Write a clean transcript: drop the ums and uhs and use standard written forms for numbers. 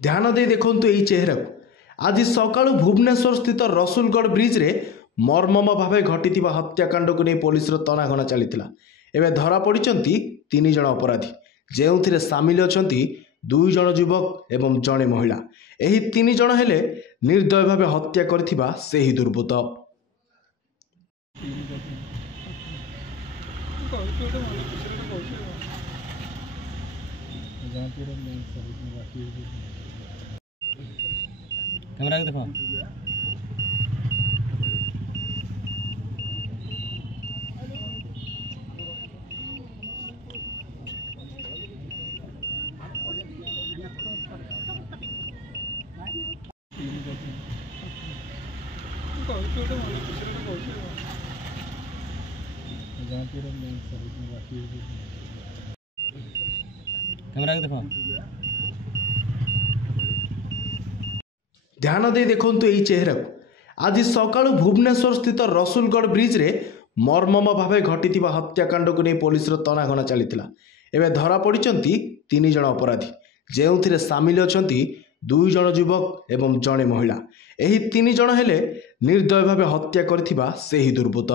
ध्यान दे देखंतु एई चेहरा को। आज सकाळु भुवनेश्वर स्थित रसुलगढ़ ब्रिज रे मर्मम भावे घटिथिबा हत्याकांड को नहीं पुलिस तनाघना चलीथिला। एबे धरा पड़िचंती 3 जण अपराधी, जेउथिरे सामिल अछंती 2 जण युवक एवं जणे महिला। एही 3 जण हेले निर्दय भावे हत्या करथिबा सेही दुर्बृत्त। कैमरा के देखो कैमरा के देखो ध्यान दे देखंतु एई चेहरा को। आज सकाळु भुवनेश्वर स्थित रसुलगढ़ ब्रिज रे मर्मम भावे घटिथिबा हत्याकांड को नहीं पुलिस तनाघना चलीथिला। एबे धरा पड़िचंती 3 जण अपराधी, जेउथिरे सामिल अछंती 2 जण युवक एवं जणे महिला। एही 3 जण हेले निर्दय भावे हत्या करथिबा सेही दुर्बृत्त।